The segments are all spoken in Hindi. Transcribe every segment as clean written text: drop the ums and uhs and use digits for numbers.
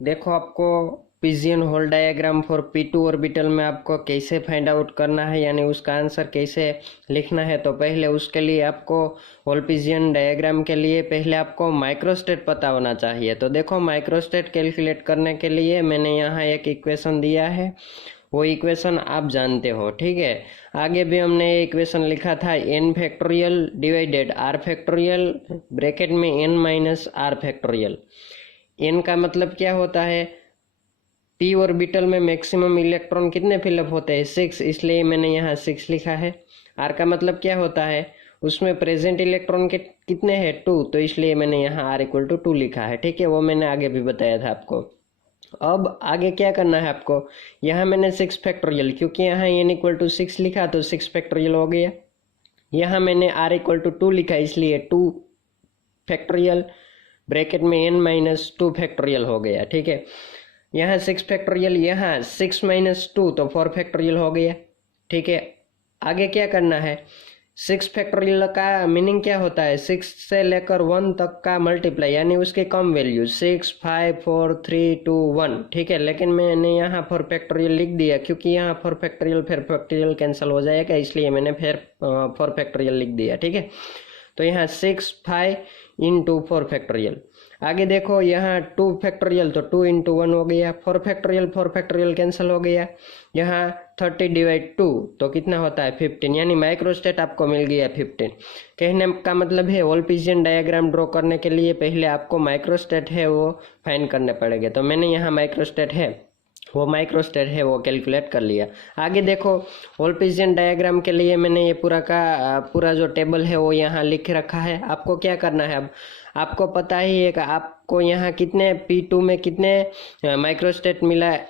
देखो आपको pigeon hole diagram for P2 orbital में आपको कैसे फाइंड आउट करना है, यानी उसका आंसर कैसे लिखना है। तो पहले उसके लिए आपको होल पिजियन डायग्राम के लिए पहले आपको माइक्रोस्टेट पता होना चाहिए। तो देखो माइक्रोस्टेट कैलकुलेट करने के लिए मैंने यहाँ एक इक्वेशन दिया है, वो इक्वेशन आप जानते हो, ठीक है। आगे भी हमने इक्वेशन लिखा था n factorial divided r factorial bracket में n minus r factorial. n का मतलब क्या होता है, p ऑर्बिटल में मैक्सिमम इलेक्ट्रॉन कितने फिलअप होते हैं 6, इसलिए मैंने यहाँ 6 लिखा है। r का मतलब क्या होता है, उसमें प्रेजेंट इलेक्ट्रॉन के कितने हैं 2, तो इसलिए मैंने यहाँ r इक्वल टू 2 लिखा है, ठीक है। वो मैंने आगे भी बताया था आपको। अब आगे क्या करना है आपको, यहाँ मैंने 6 फैक्टोरियल, क्योंकि यहाँ n इक्वल टू 6 लिखा तो 6 फैक्टोरियल हो गया। यहाँ मैंने r इक्वल टू 2 लिखा इसलिए 2 फैक्टोरियल ब्रैकेट में n माइनस 2 फैक्टोरियल हो गया, ठीक है। यहाँ 6 फैक्टोरियल, यहाँ 6 माइनस 2 तो 4 फैक्टोरियल हो गया, ठीक है। आगे क्या करना है, 6 फैक्टोरियल का मीनिंग क्या होता है, 6 से लेकर 1 तक का मल्टीप्लाई, यानी उसके कम वैल्यू 6, 5, 4, 3, 2, 1, ठीक है। लेकिन मैंने यहाँ 4 फैक्टोरियल लिख दिया, क्योंकि यहाँ 4 फैक्टोरियल फिर फैक्टोरियल कैंसिल हो जाएगा, इसलिए मैंने फिर 4 फैक्टोरियल लिख दिया, ठीक है। तो यहाँ 6, 5 इंटू 4 फैक्टोरियल। आगे देखो यहाँ 2 फैक्टोरियल तो 2 इंटू 1 हो गया, 4 फैक्टोरियल कैंसिल हो गया। यहाँ 30 डिवाइड 2 तो कितना होता है 15, यानी माइक्रोस्टेट आपको मिल गया 15। कहने का मतलब है होल पिजियन डायग्राम ड्रॉ करने के लिए पहले आपको माइक्रोस्टेट है वो फाइंड करने पड़ेंगे। तो मैंने यहाँ माइक्रोस्टेट है वो कैलकुलेट कर लिया। आगे देखो होल पिजियन डायग्राम के लिए मैंने ये पूरा जो टेबल है वो यहाँ लिख रखा है। आपको क्या करना है, अब आपको पता ही है कि आपको यहाँ कितने P2 में कितने माइक्रोस्टेट मिला है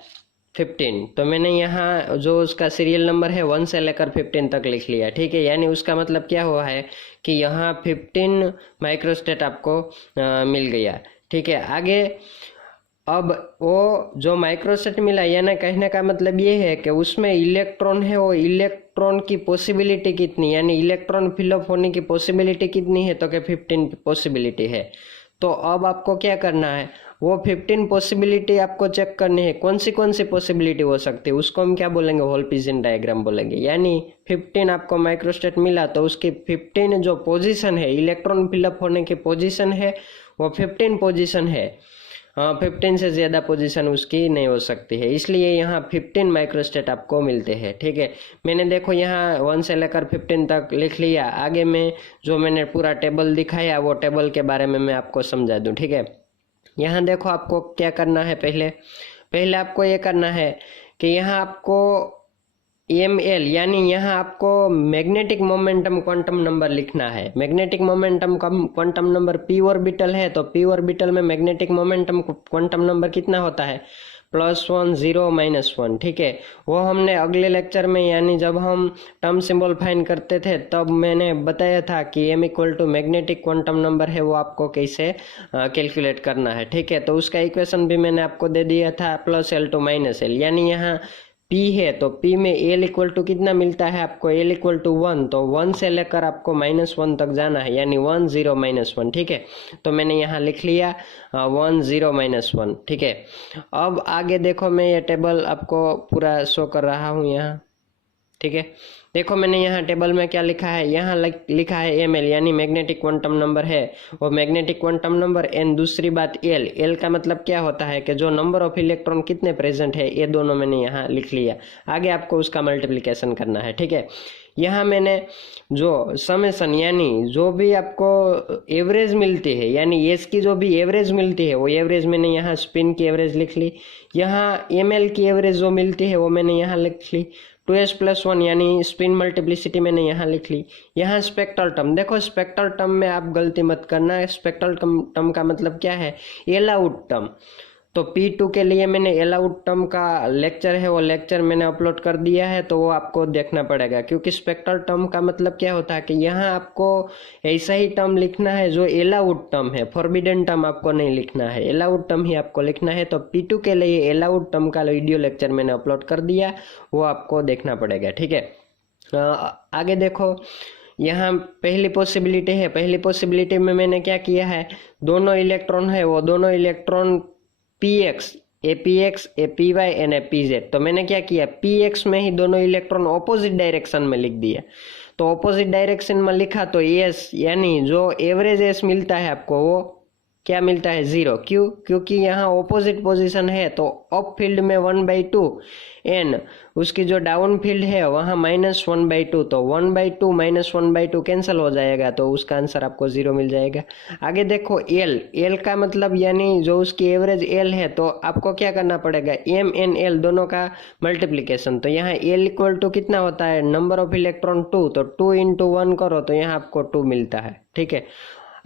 15, तो मैंने यहाँ जो उसका सीरियल नंबर है 1 से लेकर 15 तक लिख लिया, ठीक है। यानी उसका मतलब क्या हुआ है कि यहाँ 15 माइक्रोस्टेट आपको मिल गया, ठीक है। आगे अब वो जो माइक्रोसेट मिला, यानी कहने का मतलब ये है कि उसमें इलेक्ट्रॉन है, वो इलेक्ट्रॉन की पॉसिबिलिटी कितनी, यानी इलेक्ट्रॉन फिलअप होने की पॉसिबिलिटी कितनी है, तो कि 15 पॉसिबिलिटी है। तो अब आपको क्या करना है, वो 15 पॉसिबिलिटी आपको चेक करनी है, कौन सी पॉसिबिलिटी हो सकती है, उसको हम क्या बोलेंगे, होल पिजियन डायग्राम बोलेंगे। यानी 15 आपको माइक्रोस्टेट मिला तो उसकी 15 जो पोजीशन है, इलेक्ट्रॉन फिलअप होने की पोजीशन है वो 15 पोजीशन है। 15 से ज़्यादा पोजीशन उसकी नहीं हो सकती है, इसलिए यहाँ 15 माइक्रोस्टेट आपको मिलते हैं, ठीक है। मैंने देखो यहाँ 1 से लेकर 15 तक लिख लिया। आगे में जो मैंने पूरा टेबल दिखाया वो टेबल के बारे में मैं आपको समझा दूँ, ठीक है। यहाँ देखो आपको क्या करना है, पहले आपको ये करना है कि यहाँ आपको ml यानी यहाँ आपको मैग्नेटिक मोमेंटम क्वांटम नंबर लिखना है। Magnetic momentum quantum number p orbital है, तो p ऑर्बिटल में मैग्नेटिक मोमेंटम क्वांटम नंबर कितना होता है, +1, 0, -1, ठीक है। वो हमने अगले लेक्चर में, यानी जब हम टर्म सिंबल फाइंड करते थे तब मैंने बताया था कि m equal to magnetic quantum number है, वो आपको कैसे कैलकुलेट करना है, ठीक है। तो उसका इक्वेशन भी मैंने आपको दे दिया था, +L to -L, यानी यहाँ P है तो P में L इक्वल टू कितना मिलता है आपको, L इक्वल टू 1, तो 1 से लेकर आपको -1 तक जाना है, यानी 1, 0, -1, ठीक है। तो मैंने यहाँ लिख लिया 1, 0, -1, ठीक है। अब आगे देखो मैं ये टेबल आपको पूरा शो कर रहा हूँ यहाँ, ठीक है। देखो मैंने यहाँ टेबल में क्या लिखा है, यहाँ लिखा है ml यानी मैग्नेटिक क्वांटम नंबर है, और मैग्नेटिक क्वांटम नंबर n, दूसरी बात l का मतलब क्या होता है कि जो नंबर ऑफ इलेक्ट्रॉन कितने प्रेजेंट है, ये दोनों मैंने यहाँ लिख लिया। आगे आपको उसका मल्टीप्लिकेशन करना है, ठीक है। यहाँ मैंने जो समेशन यानी जो भी आपको एवरेज मिलती है, यानी एस की जो भी एवरेज मिलती है वो एवरेज मैंने यहाँ स्पिन की एवरेज लिख ली। यहाँ ml की एवरेज जो मिलती है वो मैंने यहाँ लिख ली। 2s+1 यानी स्पिन मल्टीप्लिसिटी मैंने यहाँ लिख ली। यहाँ स्पेक्ट्रल टर्म, देखो स्पेक्ट्रल टर्म में आप गलती मत करना, स्पेक्ट्रल टर्म का मतलब क्या है, एल आउट टर्म। तो P2 के लिए मैंने एल आउट टर्म का लेक्चर है, वो लेक्चर मैंने अपलोड कर दिया है, तो वो आपको देखना पड़ेगा, क्योंकि स्पेक्ट्रल टर्म का मतलब क्या होता है कि यहाँ आपको ऐसा ही टर्म लिखना है जो एल आउट टर्म है, फॉरबिडन टर्म आपको नहीं लिखना है, एल आउट टर्म ही आपको लिखना है। तो P2 के लिए एल आउट टर्म का वीडियो लेक्चर मैंने अपलोड कर दिया, वो आपको देखना पड़ेगा, ठीक है। आगे देखो यहाँ पहली पॉसिबिलिटी में मैंने क्या किया है, दोनों इलेक्ट्रॉन है वो दोनों electron p x, a p x, a p y and a p z. तो मैंने क्या किया, पी एक्स में ही दोनों इलेक्ट्रॉन ऑपोजिट डायरेक्शन में लिख दिया। तो ऑपोजिट डायरेक्शन में लिखा तो एस यानी जो एवरेज एस मिलता है आपको वो क्या मिलता है, 0। क्यों, क्योंकि यहाँ ऑपोजिट पोजीशन है तो अप फील्ड में 1/2 एंड उसकी जो डाउन फील्ड है वहाँ -1/2, तो 1/2 -1/2 कैंसिल हो जाएगा, तो उसका आंसर आपको 0 मिल जाएगा। आगे देखो एल, एल का मतलब यानी जो उसकी एवरेज एल है तो आपको क्या करना पड़ेगा, एम एन एल दोनों का मल्टीप्लीकेशन। तो यहाँ एल इक्वल टू कितना होता है, नंबर ऑफ इलेक्ट्रॉन 2, तो 2 × 1 करो तो यहाँ आपको 2 मिलता है। ठीक है,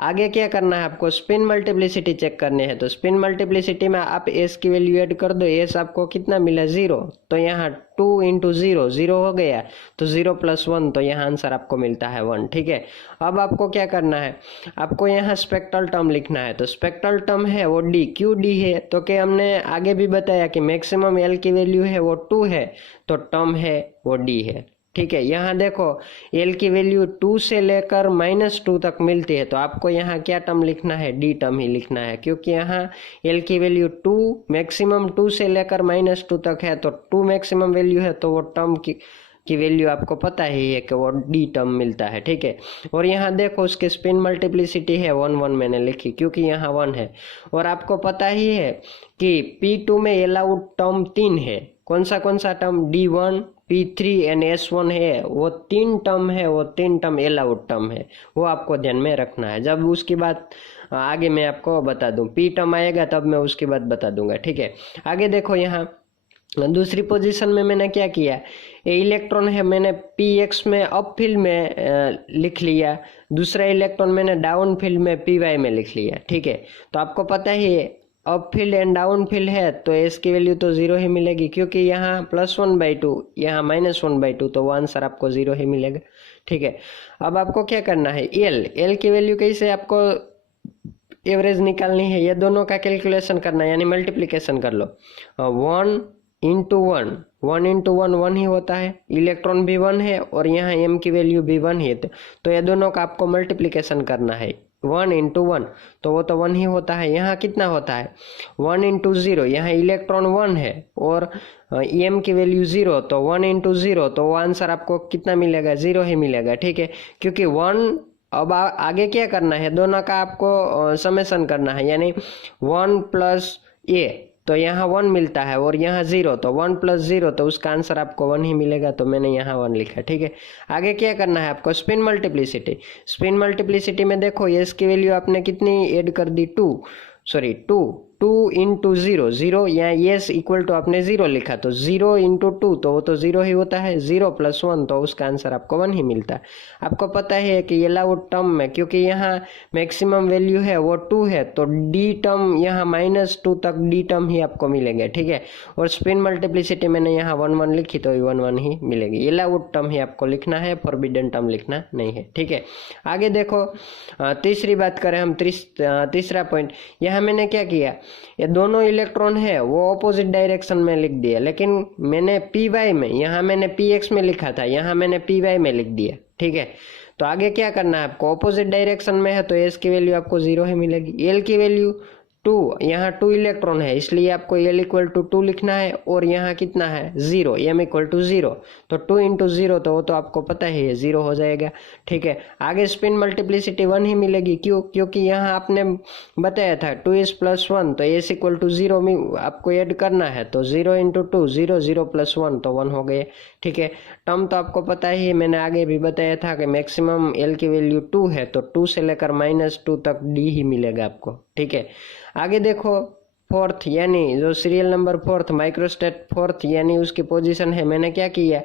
आगे क्या करना है आपको, स्पिन मल्टीप्लिसिटी चेक करनी है। तो स्पिन मल्टीप्लिसिटी में आप एस की वैल्यू ऐड कर दो, एस आपको कितना मिला 0, तो यहाँ 2 × 0, 0 हो गया, तो 0 + 1, तो यहाँ आंसर आपको मिलता है 1। ठीक है, अब आपको क्या करना है, आपको यहाँ स्पेक्ट्रल टर्म लिखना है। तो स्पेक्ट्रल टर्म है वो डी, क्यों डी है, तो कि हमने आगे भी बताया कि मैक्सिमम एल की वैल्यू है वो 2 है, तो टर्म है वो डी है। ठीक है, यहाँ देखो एल की वैल्यू 2 से लेकर -2 तक मिलती है, तो आपको यहाँ क्या टर्म लिखना है, डी टर्म ही लिखना है, क्योंकि यहाँ एल की वैल्यू 2 मैक्सिमम 2 से लेकर -2 तक है, तो 2 मैक्सिमम वैल्यू है, तो वो टर्म की वैल्यू आपको पता ही है कि वो डी टर्म मिलता है। ठीक है, और यहाँ देखो उसके स्पिन मल्टीप्लिसिटी है 1 1 मैंने लिखी क्योंकि यहाँ 1 है, और आपको पता ही है कि P2 में अलाउड टर्म 3 है। कौन सा term, D1, P3 and S1 है, वो 3 टर्म है, वो 3 टर्म अलाउड टर्म है, वो आपको ध्यान में रखना है। जब उसकी बात आगे मैं आपको बता दूं, P टर्म आएगा तब मैं उसकी बात बता दूंगा। ठीक है, आगे देखो यहाँ दूसरी पोजीशन में मैंने क्या किया, ये इलेक्ट्रॉन है मैंने px में अप फील्ड में लिख लिया, दूसरा इलेक्ट्रॉन मैंने डाउन फील्ड में py में लिख लिया। ठीक है, तो आपको पता ही है up field and down field है तो एस की वैल्यू तो 0 ही मिलेगी, क्योंकि यहाँ +1/2 यहाँ -1/2, तो वो आंसर आपको 0 ही मिलेगा। ठीक है, अब आपको क्या करना है, एल की वैल्यू कैसे आपको एवरेज निकालनी है, ये दोनों का कैलकुलेशन करना है, यानी मल्टीप्लीकेशन कर लो। 1 × 1, 1 × 1 1 ही होता है, इलेक्ट्रॉन भी 1 है और यहाँ m की वैल्यू भी 1 है, तो ये दोनों का आपको मल्टीप्लीकेशन करना है। 1 × 1 तो वो तो 1 ही होता है, यहाँ कितना होता है 1 × 0, यहाँ इलेक्ट्रॉन 1 है और m की वैल्यू 0, तो 1 × 0, तो वो आंसर आपको कितना मिलेगा, 0 ही मिलेगा। ठीक है, क्योंकि 1 अब आगे क्या करना है, दोनों का आपको समेशन करना है, यानी 1 + a, तो यहाँ 1 मिलता है और यहाँ 0, तो 1 + 0, तो उसका आंसर आपको 1 ही मिलेगा, तो मैंने यहाँ 1 लिखा। ठीक है, आगे क्या करना है आपको, स्पिन मल्टीप्लिसिटी। स्पिन मल्टीप्लिसिटी में देखो ये इसकी वैल्यू आपने कितनी ऐड कर दी, 2 × 0, 0 यहाँ येस इक्वल टू आपने 0 लिखा, तो 0 × 2, तो वो तो 0 ही होता है, 0 + 1, तो उसका आंसर आपको 1 ही मिलता है। आपको पता है कि अलाउड टर्म में क्योंकि यहाँ मैक्सिमम वैल्यू है वो 2 है, तो डी टर्म यहाँ -2 तक डी टर्म ही आपको मिलेंगे। ठीक है, और स्पिन मल्टीप्लिसिटी मैंने यहाँ 1 1 लिखी, तो 1 1 ही मिलेगी। अलाउड टर्म ही आपको लिखना है, फॉरबिडन टर्म लिखना नहीं है। ठीक है, आगे देखो तीसरी बात करें हम, तीसरा पॉइंट, यहाँ मैंने क्या किया, ये दोनों इलेक्ट्रॉन है वो ऑपोजिट डायरेक्शन में लिख दिया, लेकिन मैंने पी वाई में, यहाँ मैंने पी एक्स में लिखा था, यहाँ मैंने पी वाई में लिख दिया। ठीक है, तो आगे क्या करना है आपको, ऑपोजिट डायरेक्शन में है तो एस की वैल्यू आपको 0 ही मिलेगी। एल की वैल्यू 2, यहाँ 2 इलेक्ट्रॉन है इसलिए आपको एल = 2 लिखना है, और यहाँ कितना है 0, m = 0, तो 2 × 0, तो वो तो आपको पता ही है 0 हो जाएगा। ठीक है, आगे स्पिन मल्टीप्लिसिटी 1 ही मिलेगी, क्यों, क्योंकि यहाँ आपने बताया था 2s + 1, तो s = 0 में आपको ऐड करना है, तो 0 × 2 0, 0 + 1, तो 1 हो गए। ठीक है, टर्म तो आपको पता ही है, मैंने आगे भी बताया था कि मैक्सिमम एल की वैल्यू 2 है, तो 2 से लेकर -2 तक डी ही मिलेगा आपको। ठीक है, आगे देखो फोर्थ, यानी जो सीरियल नंबर 4 माइक्रोस्टेट 4 यानी उसकी पोजीशन है, मैंने क्या किया,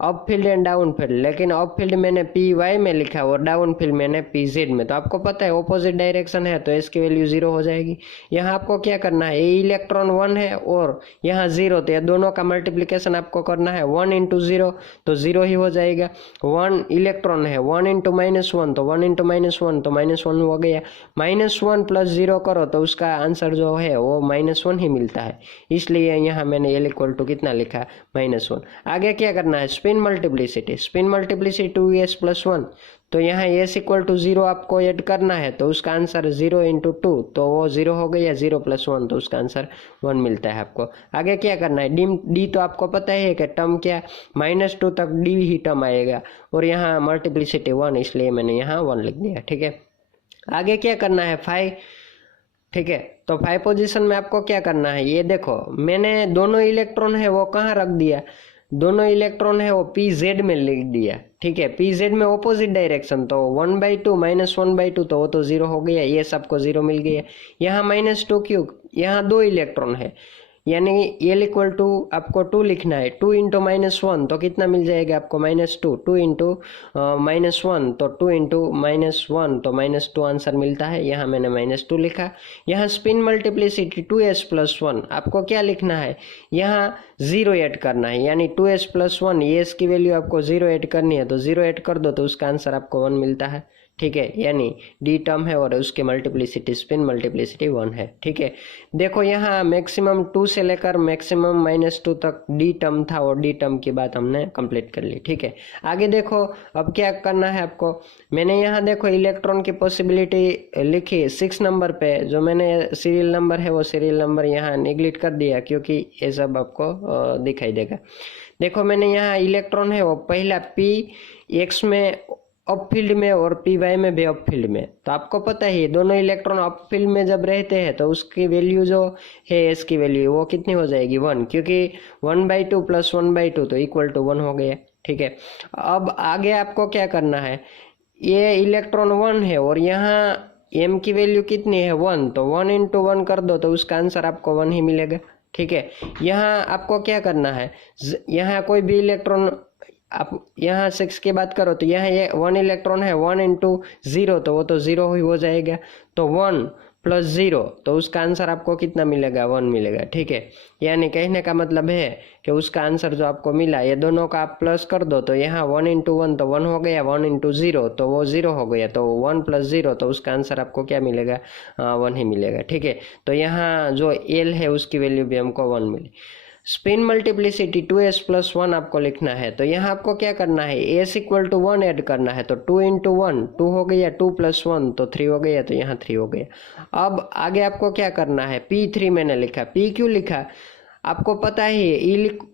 up field and down field, लेकिन अप फील्ड मैंने पी वाई में लिखा और डाउन फील्ड मैंने पी जेड में, तो आपको पता है ऑपोजिट डायरेक्शन है तो इसकी वैल्यू 0 हो जाएगी। यहाँ आपको क्या करना है, ये इलेक्ट्रॉन 1 है और यहाँ 0, तो ये दोनों का मल्टीप्लिकेशन आपको करना है, 1 × 0 तो 0 ही हो जाएगा, 1 इलेक्ट्रॉन है 1 × -1, तो 1 × -1, तो -1 हो गया, -1 + 0 करो तो उसका आंसर जो है वो -1 ही मिलता है, इसलिए यहाँ मैंने L = कितना लिखा, -1। आगे क्या करना है, स्पिन मल्टीप्लिसिटी 2s+1, तो यहाँ s इक्वल टू 0 आपको ऐड करना है, तो उसका आंसर 0 इंटू 2, तो वो 0 हो गया, 0+1, तो उसका आंसर 1 मिलता है आपको। आगे क्या करना है, डी तो आपको पता ही है कि टर्म क्या, -2 तक डी ही टर्म आएगा, और यहाँ मल्टीप्लिसिटी 1, इसलिए मैंने यहाँ 1 लिख दिया। ठीक है, आगे क्या करना है 5। ठीक है, तो 5 पोजीशन में आपको क्या करना है, ये देखो मैंने दोनों इलेक्ट्रॉन है वो कहाँ रख दिया, दोनों इलेक्ट्रॉन है वो pz में लिख दिया। ठीक है, pz में ऑपोजिट डायरेक्शन, तो 1/2 -1/2, तो वो तो 0 हो गया, ये सबको 0 मिल गया। यहाँ -2 क्यों, यहाँ 2 इलेक्ट्रॉन है, यानी एल इक्वल टू आपको 2 लिखना है, 2 इंटू -1, तो कितना मिल जाएगा आपको, -2, 2 इंटू -1, तो 2 इंटू -1, तो -2 आंसर मिलता है। यहाँ मैंने -2 लिखा। यहाँ स्पिन मल्टीप्लिसिटी 2s+1, आपको क्या लिखना है, यहाँ 0 ऐड करना है, यानी 2s+1, एस की वैल्यू आपको 0 ऐड करनी है, तो 0 ऐड कर दो, तो उसका आंसर आपको 1 मिलता है। ठीक है, यानी डी टर्म है और उसकी मल्टीप्लिसिटी स्पिन मल्टीप्लिसिटी 1 है। ठीक है, देखो यहाँ मैक्सिमम 2 से लेकर मैक्सिमम -2 तक डी टर्म था, और डी टर्म की बात हमने कंप्लीट कर ली। ठीक है, आगे देखो अब क्या करना है आपको, मैंने यहाँ देखो इलेक्ट्रॉन की पॉसिबिलिटी लिखी 6 नंबर पे, जो मैंने सीरियल नंबर है वो सीरियल नंबर यहाँ नेग्लेक्ट कर दिया, क्योंकि ये सब आपको दिखाई देगा। देखो मैंने यहाँ इलेक्ट्रॉन है वो पहला px में अप फील्ड में और पी वाई में भी अप फील्ड में, तो आपको पता ही दोनों इलेक्ट्रॉन अप फील्ड में जब रहते हैं तो उसकी वैल्यू जो है एस की वैल्यू वो कितनी हो जाएगी, 1, क्योंकि 1/2 + 1/2 तो इक्वल टू 1 हो गया। ठीक है, अब आगे आपको क्या करना है, ये इलेक्ट्रॉन 1 है और यहाँ एम की वैल्यू कितनी है 1, तो 1 इंटू 1 कर दो, तो उसका आंसर आपको 1 ही मिलेगा। ठीक है, यहाँ आपको क्या करना है, यहाँ कोई भी इलेक्ट्रॉन, आप यहाँ 6 की बात करो तो यहाँ ये 1 इलेक्ट्रॉन है, 1 इंटू 0, तो वो तो 0 ही हो जाएगा, तो 1 + 0, तो उसका आंसर आपको कितना मिलेगा, 1 मिलेगा। ठीक है, यानी कहने का मतलब है कि उसका आंसर जो आपको मिला, ये दोनों का आप प्लस कर दो, तो यहाँ 1 इंटू 1 तो 1 हो गया, 1 इंटू 0 तो वो 0 हो गया, तो 1 + 0, तो उसका आंसर आपको क्या मिलेगा, 1 ही मिलेगा। ठीक है, तो यहाँ जो एल है उसकी वैल्यू भी हमको 1 मिली। स्पिन मल्टीप्लिसिटी 2s+1 आपको लिखना है, तो यहाँ आपको क्या करना है, s इक्वल टू 1 ऐड करना है, तो 2 इंटू 1 2 हो गया, 2 + 1 तो 3 हो गया, तो यहाँ 3 हो गया। अब आगे आपको क्या करना है, p3 मैंने लिखा, p क्यों लिखा, आपको पता ही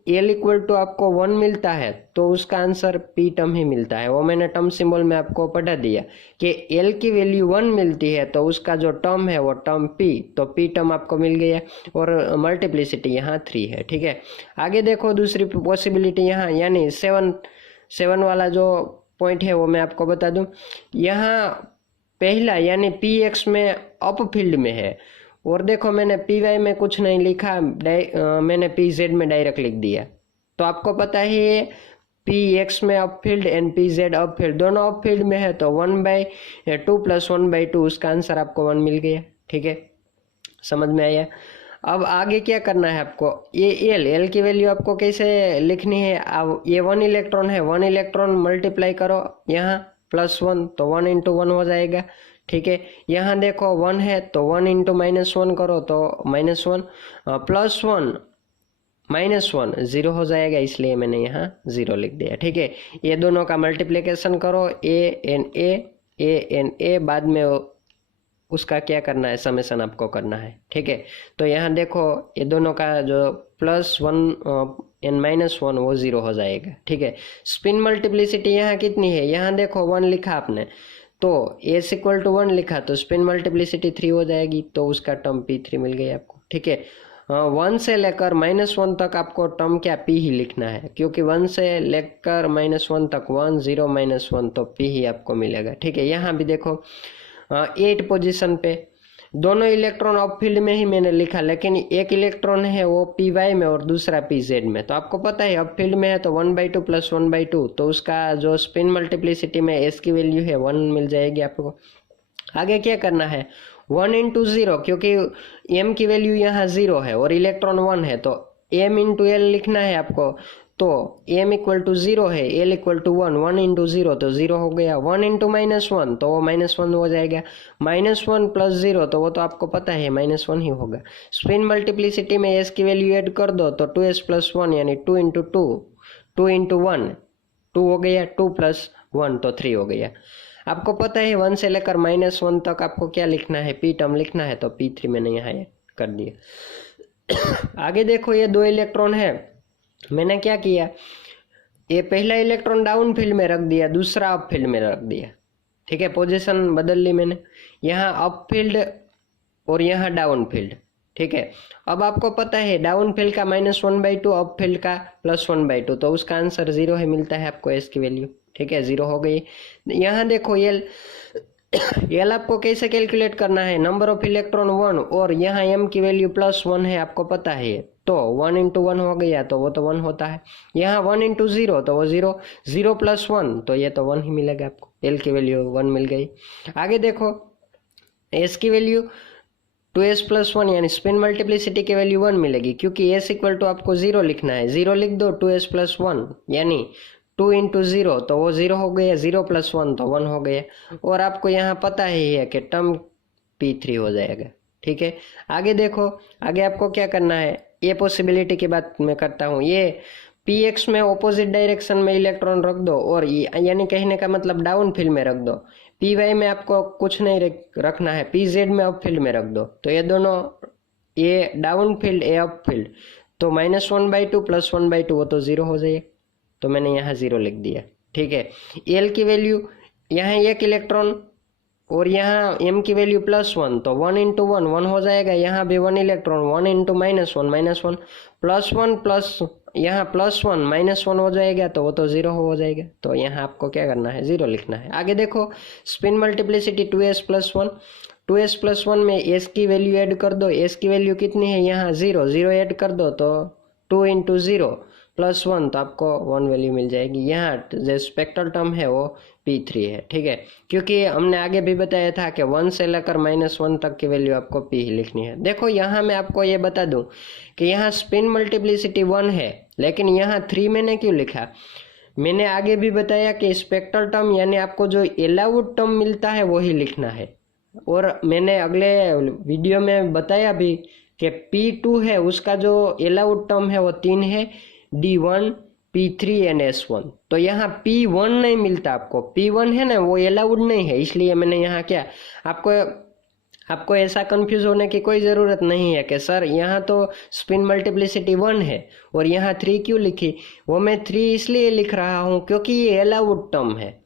एल इक्वल टू आपको 1 मिलता है, तो उसका आंसर p टर्म ही मिलता है, वो मैंने टर्म सिंबल में आपको पढ़ा दिया कि एल की वैल्यू 1 मिलती है, तो उसका जो टर्म है वो टर्म p, तो p टर्म आपको मिल गया, और मल्टीप्लिसिटी यहाँ 3 है। ठीक है, आगे देखो दूसरी पॉसिबिलिटी यहाँ, यानी 7 वाला जो पॉइंट है वो मैं आपको बता दूं, यहाँ पहला यानी px में अप फील्ड में है, और देखो मैंने पी वाई में कुछ नहीं लिखा, मैंने पी जेड में डायरेक्ट लिख दिया, तो आपको पता ही है पी एक्स में up field and P Z up field, दोनों अप फील्ड में है, तो 1/2 + 1/2, उसका आंसर आपको 1 मिल गया। ठीक है, समझ में आया। अब आगे क्या करना है आपको, ये एल की वैल्यू आपको कैसे लिखनी है, अब ये 1 इलेक्ट्रॉन है, 1 इलेक्ट्रॉन मल्टीप्लाई करो यहाँ +1, तो 1 इंटू 1 हो जाएगा। ठीक है, यहाँ देखो 1 है, तो 1 इंटू -1 करो, तो -1 +1 -1 0 हो जाएगा, इसलिए मैंने यहाँ 0 लिख दिया। ठीक है, ये दोनों का मल्टीप्लिकेशन करो, a बाद में उसका क्या करना है, समेशन आपको करना है। ठीक है, तो यहाँ देखो ये दोनों का जो +1 एंड -1 वो 0 हो जाएगा। ठीक है, स्पिन मल्टीप्लिसिटी यहाँ कितनी है, यहाँ देखो 1 लिखा आपने, तो s इक्वल टू 1 लिखा, तो स्पिन मल्टीप्लिसिटी 3 हो जाएगी, तो उसका टर्म p3 मिल गया आपको। ठीक है, 1 से लेकर -1 तक आपको टर्म क्या p ही लिखना है, क्योंकि 1 से लेकर -1 तक 1 0 -1 तो p ही आपको मिलेगा। ठीक है, यहाँ भी देखो 8 पोजीशन पे दोनों इलेक्ट्रॉन अप फील्ड में ही मैंने लिखा, लेकिन एक इलेक्ट्रॉन है वो पी वाई में और दूसरा पी जेड में, तो आपको पता है अप फील्ड में है तो 1/2 + 1/2, तो उसका जो स्पिन मल्टीप्लिसिटी में एस की वैल्यू है 1 मिल जाएगी आपको। आगे क्या करना है, 1 इंटू 0, क्योंकि एम की वैल्यू यहाँ 0 है और इलेक्ट्रॉन 1 है, तो m इंटू एल लिखना है आपको, तो m इक्वल टू 0 है, l इक्वल टू 1, 1 इंटू 0 तो 0 हो गया, 1 इंटू -1 तो वो -1 हो जाएगा, -1 + 0 तो वो तो आपको पता है -1 ही होगा। स्पिन मल्टीप्लिसिटी में s की वैल्यू ऐड कर दो, तो 2s + 1 यानी 2 इंटू 2, 2 इंटू 1 2 हो गया, 2 प्लस 1 तो 3 हो गया। आपको पता है 1 से लेकर -1 तक आपको क्या लिखना है, पी टर्म लिखना है, तो P3 मैंने यहाँ कर दिया। आगे देखो ये 2 इलेक्ट्रॉन है, मैंने क्या किया, ये पहला इलेक्ट्रॉन डाउन फील्ड में रख दिया, दूसरा अप फील्ड में रख दिया, ठीक है, पोजीशन बदल ली मैंने, यहाँ अप फील्ड और यहाँ डाउन फील्ड, ठीक है। अब आपको पता है डाउन फील्ड का -1/2, अप फील्ड का +1/2, तो उसका आंसर 0 है, मिलता है आपको एस की वैल्यू, ठीक है, 0 हो गई। यहाँ देखो एल आपको कैसे कैलकुलेट करना है, नंबर ऑफ इलेक्ट्रॉन 1 और यहाँ एम की वैल्यू +1 है, आपको पता है, तो 1 इंटू 1 हो गया तो वो तो 1 होता है, यहाँ 1 इंटू 0 तो वो 0, 0 प्लस 1 तो ये तो 1 ही मिलेगा आपको, एल की वैल्यू 1 मिल गई। आगे देखो एस की वैल्यू 2s + 1 यानी स्पिन मल्टीप्लिसिटी की वैल्यू 1 मिलेगी, क्योंकि s इक्वल टू आपको 0 लिखना है, 0 लिख दो, 2s + 1 यानी 2 इंटू 0 तो वो 0 हो गया, 0 प्लस 1 तो 1 हो गया, और आपको यहाँ पता ही है कि टर्म P3 हो जाएगा, ठीक है। आगे देखो, आगे आपको क्या करना है, ये पॉसिबिलिटी की बात मैं करता हूँ, ये Px में ऑपोजिट डायरेक्शन में इलेक्ट्रॉन रख दो, और यानी कहने का मतलब डाउन फील्ड में रख दो, Py में आपको कुछ नहीं रखना है, Pz में अप फील्ड में रख दो, तो ये दोनों, ये डाउन फील्ड ये अप फील्ड, तो -1/2 + 1/2 वो तो 0 हो जाए, तो मैंने यहाँ 0 लिख दिया, ठीक है। एल की वैल्यू यहाँ एक इलेक्ट्रॉन और यहाँ m की वैल्यू +1, तो 1 इंटू 1 1 हो जाएगा, यहाँ भी 1 इलेक्ट्रॉन, 1 इंटू -1 +1 प्लस यहाँ +1 -1 हो जाएगा, तो वो तो 0 हो जाएगा, तो यहाँ आपको क्या करना है, 0 लिखना है। आगे देखो स्पिन मल्टीप्लिसिटी 2s + 1, 2s + 1 में s की वैल्यू ऐड कर दो, s की वैल्यू कितनी है, यहाँ 0 0 ऐड कर दो, तो 2 इंटू 0 + 1 तो आपको 1 वैल्यू मिल जाएगी। यहाँ जो स्पेक्ट्रल टर्म है वो P3 है, ठीक है, क्योंकि हमने आगे भी बताया था कि 1 से लेकर -1 तक की वैल्यू आपको P ही लिखनी है। देखो यहाँ मैं आपको ये बता दूं कि यहाँ स्पिन मल्टीप्लिसिटी 1 है, लेकिन यहाँ 3 मैंने क्यों लिखा, मैंने आगे भी बताया कि स्पेक्ट्रल टर्म यानी आपको जो अलाउड टर्म मिलता है वही लिखना है, और मैंने अगले वीडियो में बताया भी कि P2 है उसका जो अलाउड टर्म है वो 3 है, D1 P3 एंड S1, तो यहाँ P1 नहीं मिलता आपको, P1 है ना वो अलाउड नहीं है, इसलिए मैंने यहाँ क्या, आपको ऐसा कंफ्यूज होने की कोई ज़रूरत नहीं है कि सर यहाँ तो स्पिन मल्टीप्लिसिटी 1 है और यहाँ 3 क्यों लिखी, वो मैं 3 इसलिए लिख रहा हूँ क्योंकि ये अलाउड टर्म है,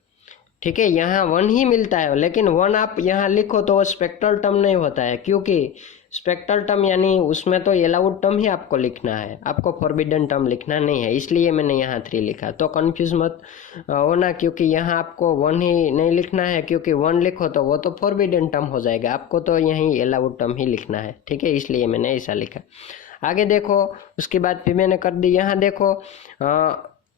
ठीक है, यहाँ 1 ही मिलता है, लेकिन 1 आप यहाँ लिखो तो स्पेक्ट्रल टर्म नहीं होता है, क्योंकि स्पेक्ट्रल टर्म यानी उसमें तो अलाउड टर्म ही आपको लिखना है, आपको फॉरबिडन टर्म लिखना नहीं है, इसलिए मैंने यहाँ 3 लिखा, तो कंफ्यूज मत होना, क्योंकि यहाँ आपको 1 ही नहीं लिखना है, क्योंकि 1 लिखो तो वो तो फॉरबिडन टर्म हो जाएगा, आपको तो यहीं अलाउड टर्म ही लिखना है, ठीक है, इसलिए मैंने ऐसा लिखा। आगे देखो उसके बाद फिर मैंने कर दी, यहाँ देखो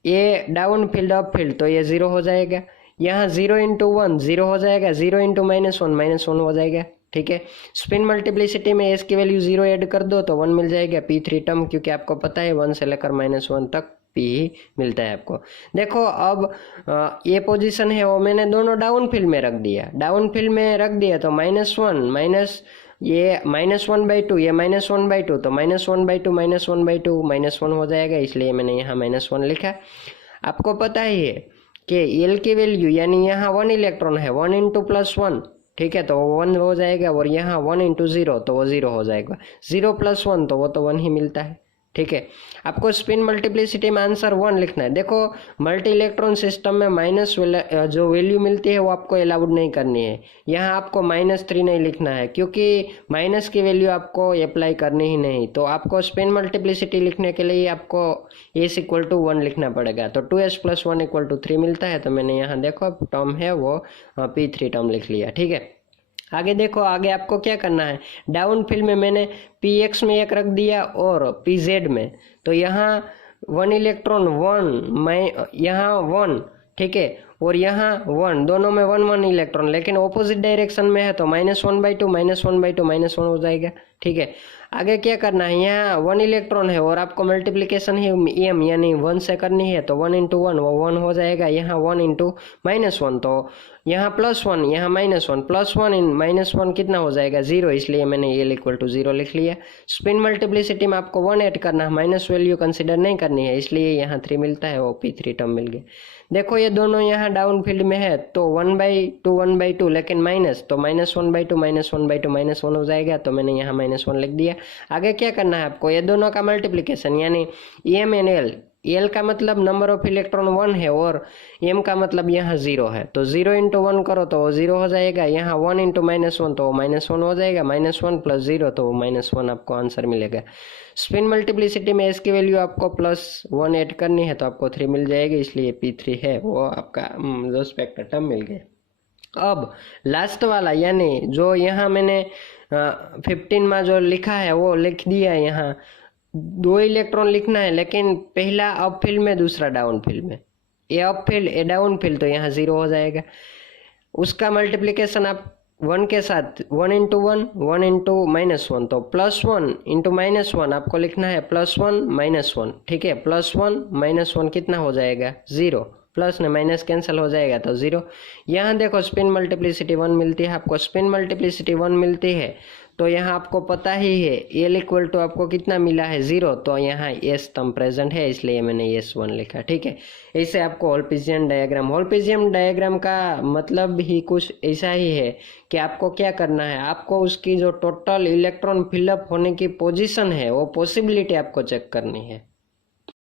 ये डाउन फील्ड अप फील्ड, तो ये 0 हो जाएगा, यहाँ 0 इंटू 1 0 हो जाएगा, 0 इंटू -1 हो जाएगा, ठीक है। स्पिन मल्टीप्लिसिटी में s की वैल्यू 0 ऐड कर दो तो 1 मिल जाएगा, P3 टर्म, क्योंकि आपको पता है 1 से लेकर -1 तक P ही मिलता है आपको। देखो अब ये पोजीशन है वो मैंने दोनों डाउन फील्ड में रख दिया, डाउन फील्ड में रख दिया तो -1 ये -1/2 ये -1/2, तो -1/2 -1/2 -1 हो जाएगा, इसलिए मैंने यहाँ -1 लिखा। आपको पता ही है कि एल की वैल्यू यानी यहाँ 1 इलेक्ट्रॉन है, 1 इंटू +1, ठीक है, तो 1 हो जाएगा, और यहाँ 1 इंटू 0 तो वो 0 हो जाएगा, 0 + 1 तो वो तो 1 ही मिलता है, ठीक है। आपको स्पिन मल्टीप्लिसिटी में आंसर 1 लिखना है। देखो मल्टी इलेक्ट्रॉन सिस्टम में माइनस जो वैल्यू मिलती है वो आपको अलाउड नहीं करनी है, यहाँ आपको -3 नहीं लिखना है, क्योंकि माइनस की वैल्यू आपको अप्लाई करनी ही नहीं, तो आपको स्पिन मल्टीप्लिसिटी लिखने के लिए आपको s = 1 लिखना पड़ेगा, तो 2s + 1 = 3 मिलता है, तो मैंने यहाँ देखो टर्म है वो P3 टर्म लिख लिया, ठीक है। आगे देखो, आगे आपको क्या करना है, डाउन फील्ड में मैंने Px में 1 रख दिया और Pz में, तो यहाँ 1 इलेक्ट्रॉन 1 मैं यहाँ 1, ठीक है, और यहाँ 1, दोनों में 1 इलेक्ट्रॉन, लेकिन ऑपोजिट डायरेक्शन में है तो -1/2 -1/2 -1 हो जाएगा। ठीक है, आगे क्या करना है, यहाँ 1 इलेक्ट्रॉन है और आपको मल्टीप्लीकेशन ही एम यानी 1 से करनी है, तो 1 × 1 वो 1 हो जाएगा। यहाँ 1 × -1, तो यहाँ +1, यहाँ -1, +1 इन -1 कितना हो जाएगा 0, इसलिए मैंने L = 0 लिख लिया। स्पिन मल्टीप्लिसिटी में आपको 1 ऐड करना है, माइनस वैल्यू कंसिडर नहीं करनी है, इसलिए यहाँ 3 मिलता है, वो P3 टर्म मिल गया। देखो ये दोनों यहाँ डाउन फील्ड में है तो 1/2 1/2, लेकिन माइनस तो -1/2 -1/2 -1 हो जाएगा, तो मैंने यहाँ -1 लिख दिया। आगे क्या करना है आपको, ये दोनों का मल्टीप्लिकेशन यानी EM L का मतलब नंबर ऑफ इलेक्ट्रॉन 1 है और M का मतलब यहाँ 0 है, तो 0 × 1 करो तो वो 0 हो जाएगा। यहाँ 1 × -1 तो वो -1 हो जाएगा, -1 + 0 तो वो -1 आपको आंसर मिलेगा। स्पिन मल्टीप्लिसिटी में इसकी वैल्यू आपको +1 ऐड करनी है तो आपको 3 मिल जाएगी, इसलिए P3 है वो आपका जो स्पेक्टर टर्म मिल गया। अब लास्ट वाला यानी जो यहाँ मैंने 15 में जो लिखा है वो लिख दिया है। यहाँ 2 इलेक्ट्रॉन लिखना है, लेकिन पहला अप फील्ड में दूसरा डाउन फील्ड में, ये अप फील्ड ये डाउन फील्ड, तो यहाँ 0 हो जाएगा। उसका मल्टीप्लिकेशन आप 1 के साथ 1 × 1 1 × -1, तो +1 × -1 आपको लिखना है +1 -1। ठीक है, +1 -1 कितना हो जाएगा 0, प्लस ने माइनस कैंसिल हो जाएगा तो 0। यहाँ देखो स्पिन मल्टीप्लिसिटी 1 मिलती है आपको, स्पिन मल्टीप्लिसिटी 1 मिलती है तो यहाँ आपको पता ही है L = आपको कितना मिला है 0, तो यहाँ S टर्म प्रेजेंट है, इसलिए मैंने S1 लिखा। ठीक है, ऐसे आपको हॉल्पिजियन डायग्राम का मतलब ही कुछ ऐसा ही है कि आपको क्या करना है, आपको उसकी जो टोटल इलेक्ट्रॉन फिलअप होने की पोजीशन है वो पॉसिबिलिटी आपको चेक करनी है।